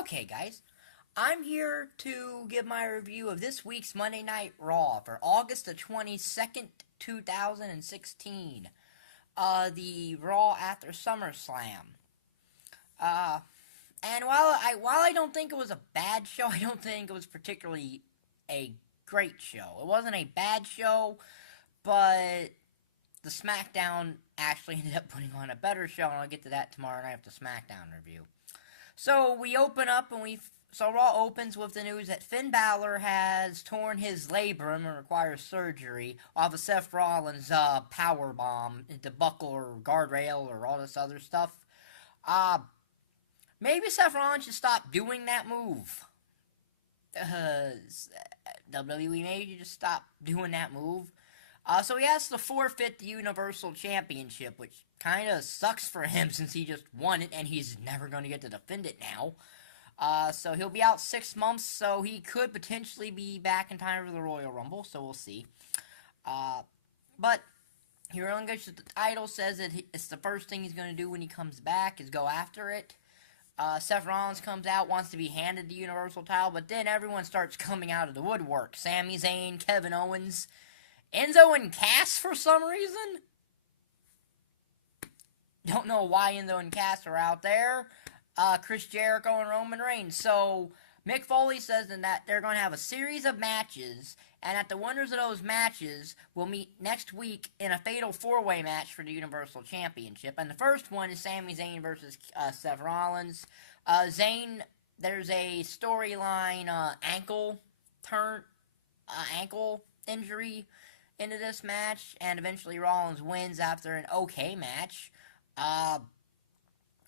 Okay, guys, I'm here to give my review of this week's Monday Night Raw for August the 22nd, 2016. The Raw after SummerSlam. Uh, and while I don't think it was a bad show, I don't think it was particularly a great show. It wasn't a bad show, but the SmackDown actually ended up putting on a better show, and I'll get to that tomorrow night with the SmackDown review. So we open up and Raw opens with the news that Finn Balor has torn his labrum and requires surgery off of Seth Rollins' power bomb into buckle or guardrail or all this other stuff. Uh, Maybe Seth Rollins should stop doing that move. WWE, maybe you just stop doing that move. So he has to forfeit the Universal Championship, which kind of sucks for him since he just won it and he's never going to get to defend it now. So he'll be out 6 months, so he could potentially be back in time for the Royal Rumble, so we'll see. But he relinquishes the title, says that it's the first thing he's going to do when he comes back is go after it. Seth Rollins comes out, wants to be handed the Universal title, but then everyone starts coming out of the woodwork. Sami Zayn, Kevin Owens, Enzo and Cass for some reason. Don't know why Enzo and Cass are out there. Chris Jericho and Roman Reigns. So Mick Foley says that they're going to have a series of matches, and that the winners of those matches will meet next week in a fatal four-way match for the Universal Championship. And the first one is Sami Zayn versus Seth Rollins. Zayn, there's a storyline ankle injury into this match, and eventually Rollins wins after an okay match.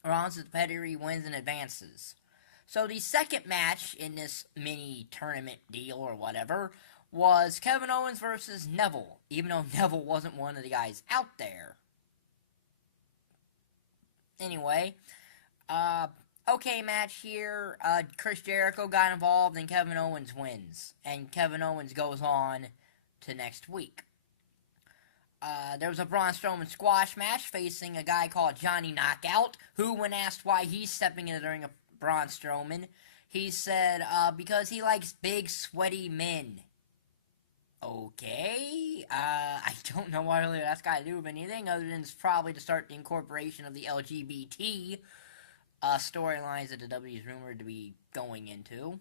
Rollins' pedigree wins and advances. So the second match in this mini tournament deal or whatever was Kevin Owens versus Neville, even though Neville wasn't one of the guys out there. Anyway, okay match here. Chris Jericho got involved and Kevin Owens wins, and Kevin Owens goes on to next week. There was a Braun Strowman squash match facing a guy called Johnny Knockout, who, when asked why he's stepping into the ring of Braun Strowman, he said, because he likes big, sweaty men. Okay, I don't know what really that's got to do with anything, other than it's probably to start the incorporation of the LGBT storylines that the W is rumored to be going into.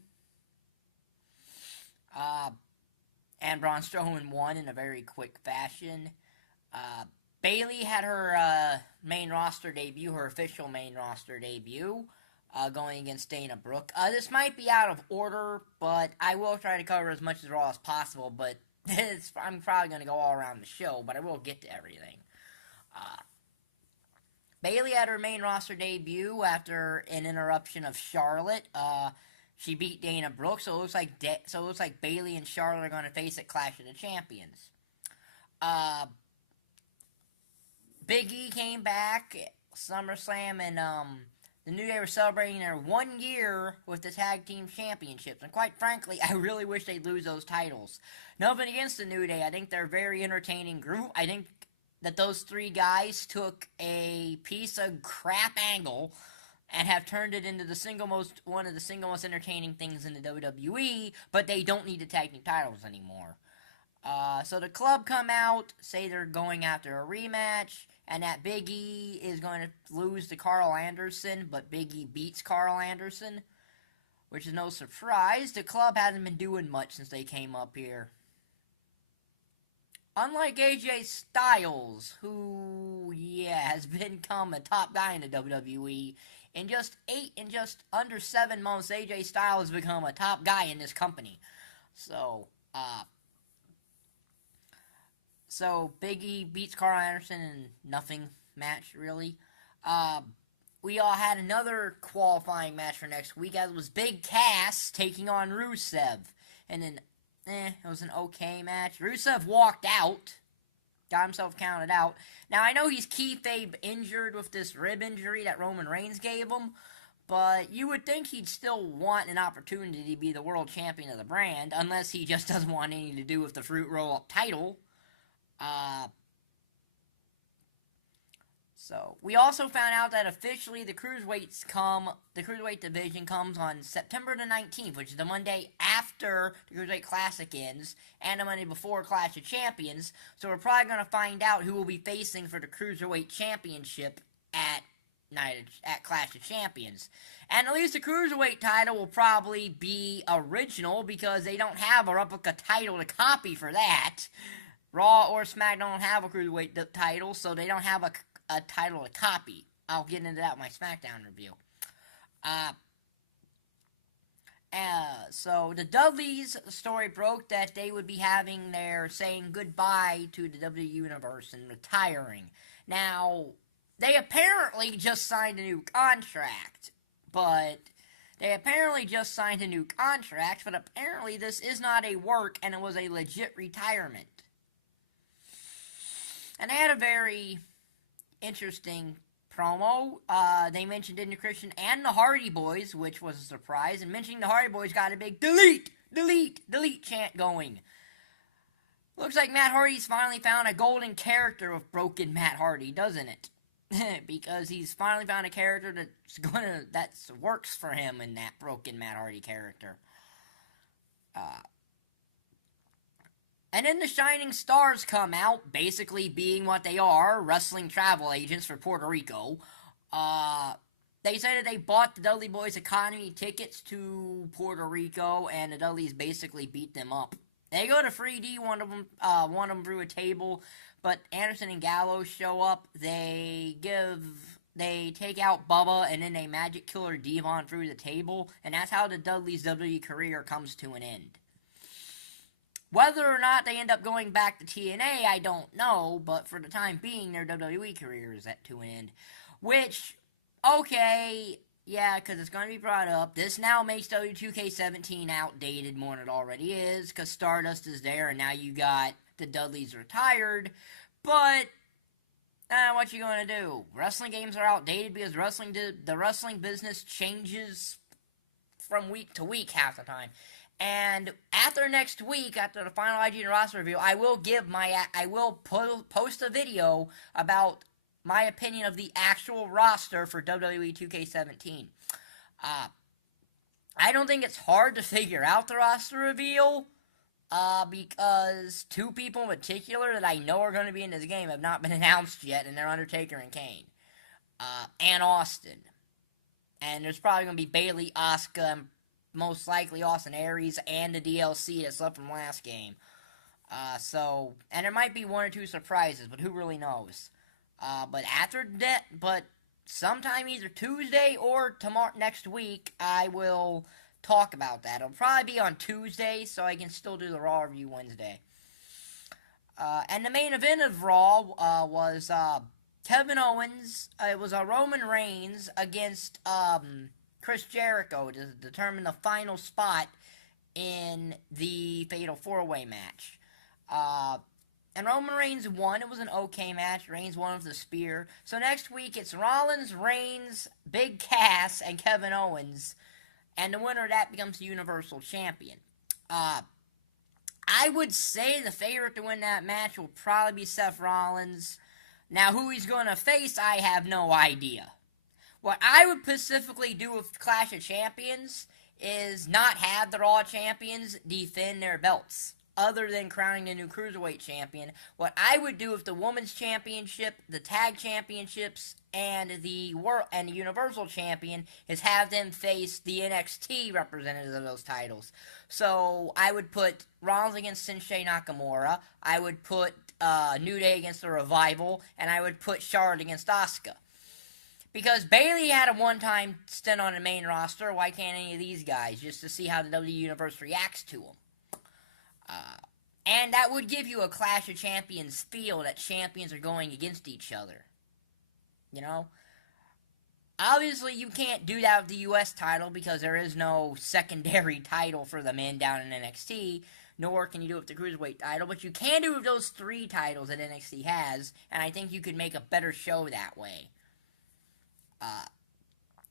And Braun Strowman won in a very quick fashion. Bayley had her main roster debut, her official main roster debut, going against Dana Brooke. This might be out of order, but I will try to cover as much as Raw as possible, but I'm probably going to go all around the show, but I will get to everything. Bayley had her main roster debut after an interruption of Charlotte. She beat Dana Brooke, so it looks like Bayley and Charlotte are going to face at Clash of the Champions. Big E came back, SummerSlam, and the New Day were celebrating their 1 year with the Tag Team Championships. And quite frankly, I really wish they'd lose those titles. Nothing against the New Day. I think they're a very entertaining group. I think that those three guys took a piece of crap angle and have turned it into one of the single most entertaining things in the WWE, but they don't need the tag team titles anymore. So the club come out, say they're going after a rematch, and that Big E is going to lose to Carl Anderson, but Big E beats Carl Anderson, which is no surprise. The club hasn't been doing much since they came up here. Unlike AJ Styles, who, has become a top guy in the WWE, in just under 7 months, AJ Styles has become a top guy in this company. So Big E beats Carl Anderson in nothing match, really. We all had another qualifying match for next week, as it was Big Cass taking on Rusev. And then, it was an okay match. Rusev walked out, got himself counted out. Now, I know he's kayfabe injured with this rib injury that Roman Reigns gave him, but you would think he'd still want an opportunity to be the world champion of the brand, unless he just doesn't want anything to do with the Fruit Roll-Up title. So we also found out that officially the cruiserweight division comes on September the 19th, which is the Monday after the Cruiserweight Classic ends, and the Monday before Clash of Champions. So we're probably going to find out who will be facing for the Cruiserweight Championship at Clash of Champions. And at least the Cruiserweight title will probably be original because they don't have a replica title to copy for that. Raw or SmackDown don't have a Cruiserweight title, so they don't have a title to copy. I'll get into that in my SmackDown review. So the Dudleys story broke that they would be saying goodbye to the WWE Universe and retiring. Now, they apparently just signed a new contract, but apparently this is not a work and it was a legit retirement. And they had a very interesting promo. They mentioned Edge Christian and the Hardy Boys, which was a surprise. And mentioning the Hardy Boys got a big delete chant going. Looks like Matt Hardy's finally found a golden character of broken Matt Hardy, doesn't it? Because he's finally found a character that works for him in that broken Matt Hardy character. And then the Shining Stars come out, basically being what they are, wrestling travel agents for Puerto Rico. They said that they bought the Dudley Boys economy tickets to Puerto Rico, and the Dudleys basically beat them up. They go to 3D, one of them through a table, but Anderson and Gallows show up. They take out Bubba, and then they magic killer Devon through the table, and that's how the Dudleys' WWE career comes to an end. Whether or not they end up going back to TNA, I don't know, but for the time being, their WWE career is to an end. Which, okay, yeah, because it's going to be brought up. This now makes W2K17 outdated more than it already is, because Stardust is there, and now you got the Dudleys retired. But, what you going to do? Wrestling games are outdated because the wrestling business changes from week to week half the time. And after next week, after the final IG roster review, I will post a video about my opinion of the actual roster for WWE 2K17. I don't think it's hard to figure out the roster reveal, because two people in particular that I know are going to be in this game have not been announced yet, and they're Undertaker and Kane, and Austin. And there's probably going to be Bayley, Asuka, and most likely Austin Aries, and the DLC that's left from last game. And there might be one or two surprises, but who really knows? But sometime either Tuesday or next week, I will talk about that. It'll probably be on Tuesday, so I can still do the Raw review Wednesday. And the main event of Raw was Kevin Owens. It was a Roman Reigns against Chris Jericho to determine the final spot in the Fatal 4-Way match. And Roman Reigns won. It was an okay match. Reigns won with the spear. So next week it's Rollins, Reigns, Big Cass, and Kevin Owens. And the winner of that becomes the Universal Champion. I would say the favorite to win that match will probably be Seth Rollins. Now, who he's going to face, I have no idea. What I would specifically do with Clash of Champions is not have the Raw champions defend their belts, other than crowning the new Cruiserweight champion. What I would do with the Women's Championship, the Tag Championships, and the Universal Champion is have them face the NXT representatives of those titles. So I would put Rollins against Shinsuke Nakamura, I would put New Day against the Revival, and I would put Charlotte against Asuka. Because Bayley had a one-time stint on the main roster, why can't any of these guys? Just to see how the WWE Universe reacts to them. And that would give you a Clash of Champions feel that champions are going against each other. You know? Obviously, you can't do that with the U.S. title because there is no secondary title for the men down in NXT, nor can you do it with the Cruiserweight title, but you can do it with those three titles that NXT has, and I think you could make a better show that way.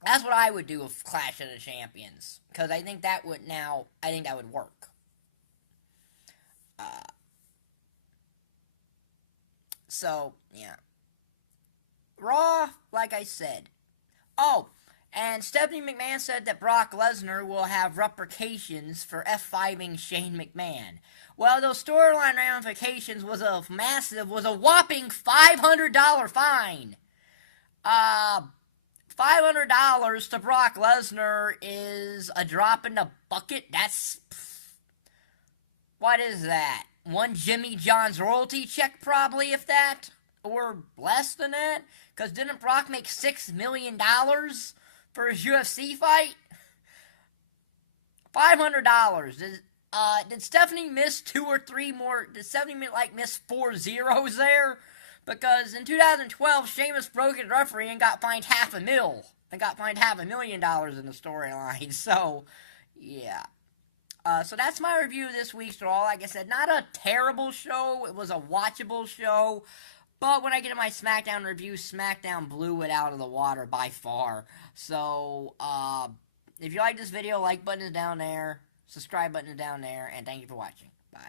That's what I would do with Clash of the Champions, because I think that would work. So, yeah. Raw, like I said. Oh, and Stephanie McMahon said that Brock Lesnar will have repercussions for F5ing Shane McMahon. Well, those storyline ramifications was a whopping $500 fine. $500 to Brock Lesnar is a drop in the bucket. What is that? One Jimmy John's royalty check, probably, if that, or less than that. Because didn't Brock make $6 million for his UFC fight? $500. Did Stephanie miss 2 or 3 more? Did Stephanie miss 4 zeros there? Because in 2012, Sheamus broke his referee and got fined $500,000. And got fined $500,000 in the storyline. So, yeah. So that's my review of this week's Raw. Like I said, not a terrible show. It was a watchable show. But when I get to my SmackDown review, SmackDown blew it out of the water by far. So, if you like this video, like button is down there. Subscribe button is down there. And thank you for watching. Bye.